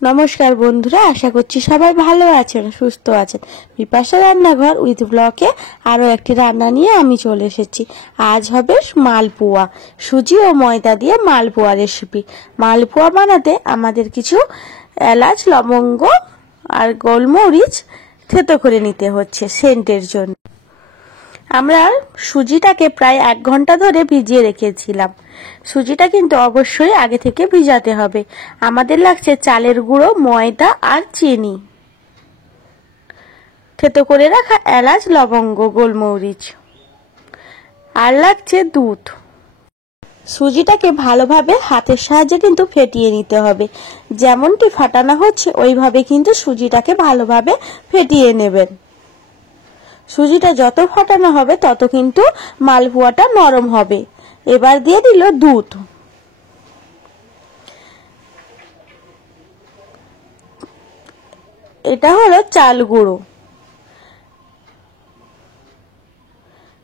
নমস্কার বন্ধুরা, আশা করছি সবাই ভালো আছেন, সুস্থ আছেন। বিপাশা রান্নাঘর উইথ ব্লকে আরও একটি রান্না নিয়ে আমি চলে এসেছি। আজ হবে মালপোয়া, সুজি ও ময়দা দিয়ে মালপোয়া রেসিপি। মালপোয়া বানাতে আমাদের কিছু এলাচ, লবঙ্গ আর গোলমরিচ থেতো করে নিতে হচ্ছে সেন্টের জন্য। আমরা সুজিটাকে প্রায় 1 ঘন্টা ধরে ভিজিয়ে রেখেছিলাম। সুজিটা কিন্তু অবশ্যই আগে থেকে ভিজাতে হবে। আমাদের লাগছে চালের গুঁড়ো, ময়দা আর চিনি, থেতো করে রাখা এলাচ, লবঙ্গ, গোলমরিচ, আর লাগছে দুধ। সুজিটাকে ভালোভাবে হাতের সাহায্যে কিন্তু ফেটিয়ে নিতে হবে। যেমনটি ফাটানো হচ্ছে ওইভাবে কিন্তু সুজিটাকে ভালোভাবে ফেটিয়ে নেবেন। সুজিটা যত ফাটানো হবে তত কিন্তু মালপোয়াটা নরম হবে। এবার দিয়ে দিল দুধ। এটা হলো চাল গুঁড়ো।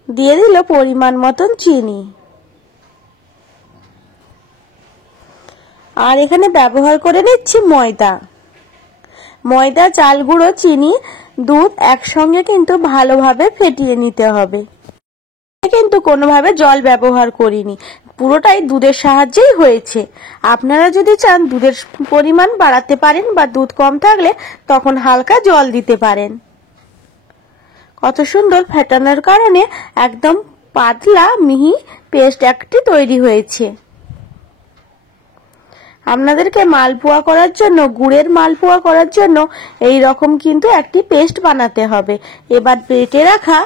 দিয়ে দিল পরিমাণ মতন চিনি। আর এখানে ব্যবহার করে নিচ্ছি ময়দা। ময়দা, চাল গুঁড়ো, চিনি, দুধ একসঙ্গে কিন্তু ভালোভাবে ফেটিয়ে নিতে হবে। কিন্তু কোনোভাবে জল ব্যবহার করিনি, পুরোটাই দুধের সাহায্যেই হয়েছে। আপনারা যদি চান দুধের পরিমাণ বাড়াতে পারেন বা দুধ কম থাকলে তখন হালকা জল দিতে পারেন। কত সুন্দর ফেটানোর কারণে একদম পাতলা মিহি পেস্ট একটি তৈরি হয়েছে। আপনাদেরকে মালপোয়া করার জন্য, গুড়ের মালপোয়া করার জন্য এই রকম কিন্তু একটি পেস্ট বানাতে হবে। এবার বেটে রাখা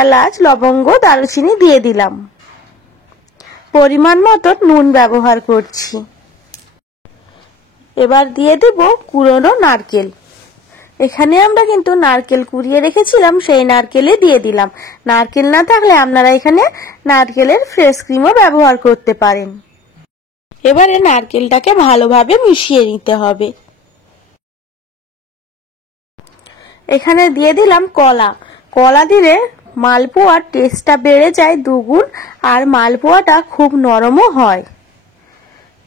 এলাচ, লবঙ্গ, দারুচিনি দিয়ে দিলাম। পরিমাণ মতো নুন ব্যবহার করছি। এবার দিয়ে দেব কুড়োনো নারকেল। এখানে আমরা কিন্তু নারকেল কুড়িয়ে রেখেছিলাম, সেই নারকেলে দিয়ে দিলাম। নারকেল না থাকলে আপনারা এখানে নারকেলের ফ্রেশ ক্রিমও ব্যবহার করতে পারেন। এবারে নারকেলটাকে ভালোভাবে মিশিয়ে নিতে হবে। এখানে দিয়ে দিলাম কলা। কলা দিলে মালপোয়ার টেস্টটা বেড়ে যায় দুগুণ, আর মালপোয়াটা খুব নরমও হয়।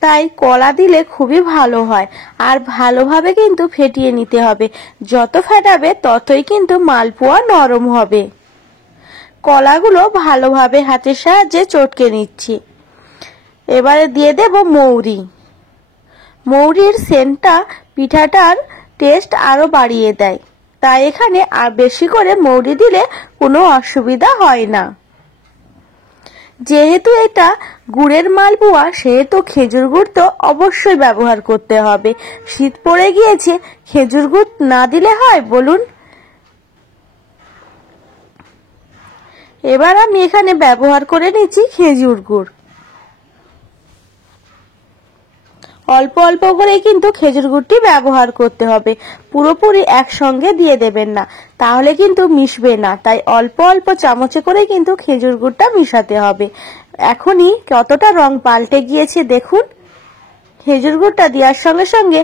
তাই কলা দিলে খুবই ভালো হয়। আর ভালোভাবে কিন্তু ফেটিয়ে নিতে হবে। যত ফেটাবে ততই কিন্তু মালপোয়া নরম হবে। কলাগুলো ভালোভাবে হাতের সাহায্যে চটকে নিচ্ছি। এবারে দিয়ে দেব মৌরি। মৌরির সেন্টটা পিঠাটার টেস্ট আরো বাড়িয়ে দেয়, তাই এখানে আর বেশি করে মৌরি দিলে কোনো অসুবিধা হয় না। যেহেতু এটা গুড়ের মালপোয়া, সেহেতু খেজুর গুড় তো অবশ্যই ব্যবহার করতে হবে। শীত পড়ে গিয়েছে, খেজুর গুড় না দিলে হয় বলুন? এবার আমি এখানে ব্যবহার করে নিচ্ছি খেজুর গুড়। অল্প অল্প করে কিন্তু খেজুর গুড়টি ব্যবহার করতে হবে, পুরোপুরি একসঙ্গে দিয়ে দেবেন না, তাহলে কিন্তু মিশবে না। তাই অল্প অল্প চামচে করে কিন্তু খেজুর গুড়টা মিশাতে হবে। এখনই কতটা রং পাল্টে গিয়েছে দেখুন। খেজুর গুড়টা দেওয়ার সঙ্গে সঙ্গে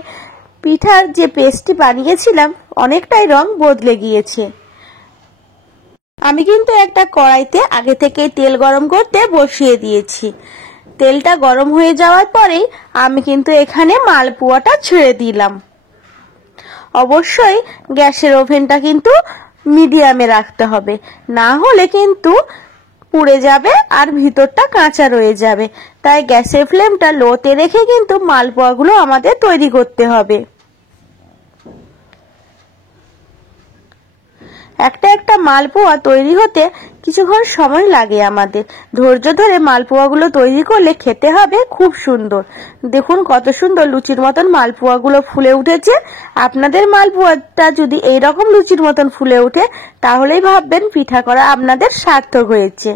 পিঠার যে পেস্টটি বানিয়েছিলাম অনেকটাই রং বদলে গিয়েছে। আমি কিন্তু একটা কড়াইতে আগে থেকে তেল গরম করতে বসিয়ে দিয়েছি। তেলটা গরম হয়ে যাওয়ার পরেই আমি কিন্তু এখানে মালপোয়াটা ছেড়ে দিলাম। অবশ্যই গ্যাসের ওভেনটা কিন্তু মিডিয়ামে রাখতে হবে, না হলে কিন্তু পুড়ে যাবে আর ভিতরটা কাঁচা রয়ে যাবে। তাই গ্যাসের ফ্লেমটা লোতে রেখে কিন্তু মালপোয়াগুলো আমাদের তৈরি করতে হবে। একটা একটা মালপোয়া তৈরি হতে কিছুক্ষণ সময় লাগে আমাদের। ধৈর্য ধরে মালপোয়াগুলো তৈরি করলে খেতে হবে খুব সুন্দর। দেখুন কত সুন্দর লুচির মতন মালপোয়াগুলো ফুলে উঠেছে। আপনাদের মালপোয়াটা যদি এইরকম লুচির মতন ফুলে ওঠে তাহলেই ভাববেন পিঠা করা আপনাদের সার্থক হয়েছে।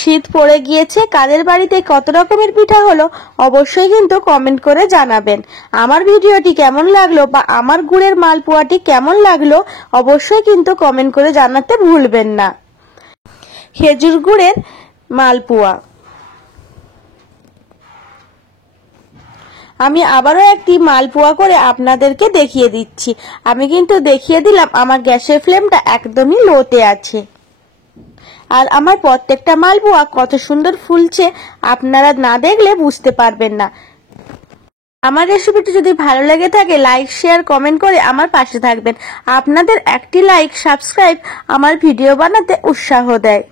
শীত পড়ে গিয়েছে, কাদের বাড়িতে কত রকমের পিঠা হলো অবশ্যই কিন্তু কমেন্ট করে জানাবেন। আমার ভিডিওটি কেমন লাগলো বা আমার গুড়ের মালপোয়াটি কেমন লাগলো অবশ্যই কিন্তু কমেন্ট করে জানাতে ভুলবেন না। খেজুর গুড়ের মালপোয়া আমি আবারও একটি মালপোয়া করে আপনাদেরকে দেখিয়ে দিচ্ছি। আমি কিন্তু দেখিয়ে দিলাম আমার গ্যাসের ফ্লেমটা একদমই লোতে আছে। আর আমার প্রত্যেকটা মালপোয়া কত সুন্দর ফুলছে আপনারা না দেখলে বুঝতে পারবেন না। আমার রেসিপিটি যদি ভালো লেগে থাকে লাইক শেয়ার কমেন্ট করে আমার পাশে থাকবেন। আপনাদের একটি লাইক সাবস্ক্রাইব আমার ভিডিও বানাতে উৎসাহ দেয়।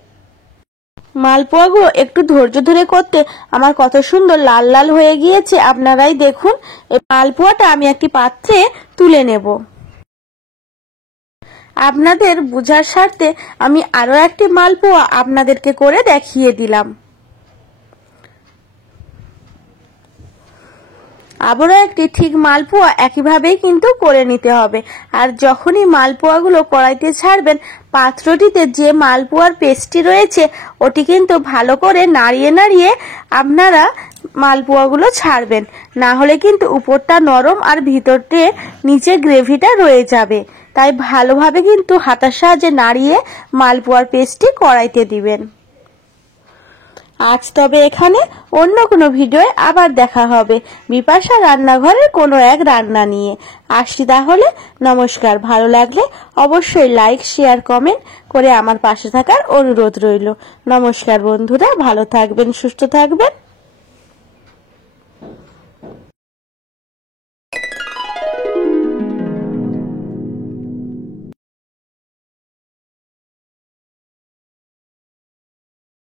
মালপোয়াগুলো একটু ধৈর্য ধরে করতে আমার কত সুন্দর লাল লাল হয়ে গিয়েছে, আপনারাই দেখুন। এই মালপোয়াটা আমি একটি পাত্রে তুলে নেব। আপনাদের বোঝার স্বার্থে আমি আরো একটি মালপোয়া আপনাদেরকে করে দেখিয়ে দিলাম। আবারও একটি ঠিক মালপোয়া একইভাবেই কিন্তু করে নিতে হবে। আর যখনই মালপোয়াগুলো কড়াইতে ছাড়বেন, পাত্রটিতে যে মালপোয়ার পেস্টটি রয়েছে ওটি কিন্তু ভালো করে নাড়িয়ে নাড়িয়ে আপনারা মালপোয়াগুলো ছাড়বেন, না হলে কিন্তু উপরটা নরম আর ভিতরতে নিচে গ্রেভিটা রয়ে যাবে। তাই ভালোভাবে কিন্তু হাতার সাহায্যে নাড়িয়ে মালপোয়ার পেস্টটি কড়াইতে দিবেন। আজ তবে এখানে, অন্য কোনো ভিডিওয়ে আবার দেখা হবে বিপাশা রান্নাঘরের কোনো এক রান্না নিয়ে। আসছি তাহলে, নমস্কার। ভালো লাগলে অবশ্যই লাইক শেয়ার কমেন্ট করে আমার পাশে থাকার অনুরোধ রইল। নমস্কার বন্ধুরা, ভালো থাকবেন, সুস্থ থাকবেন।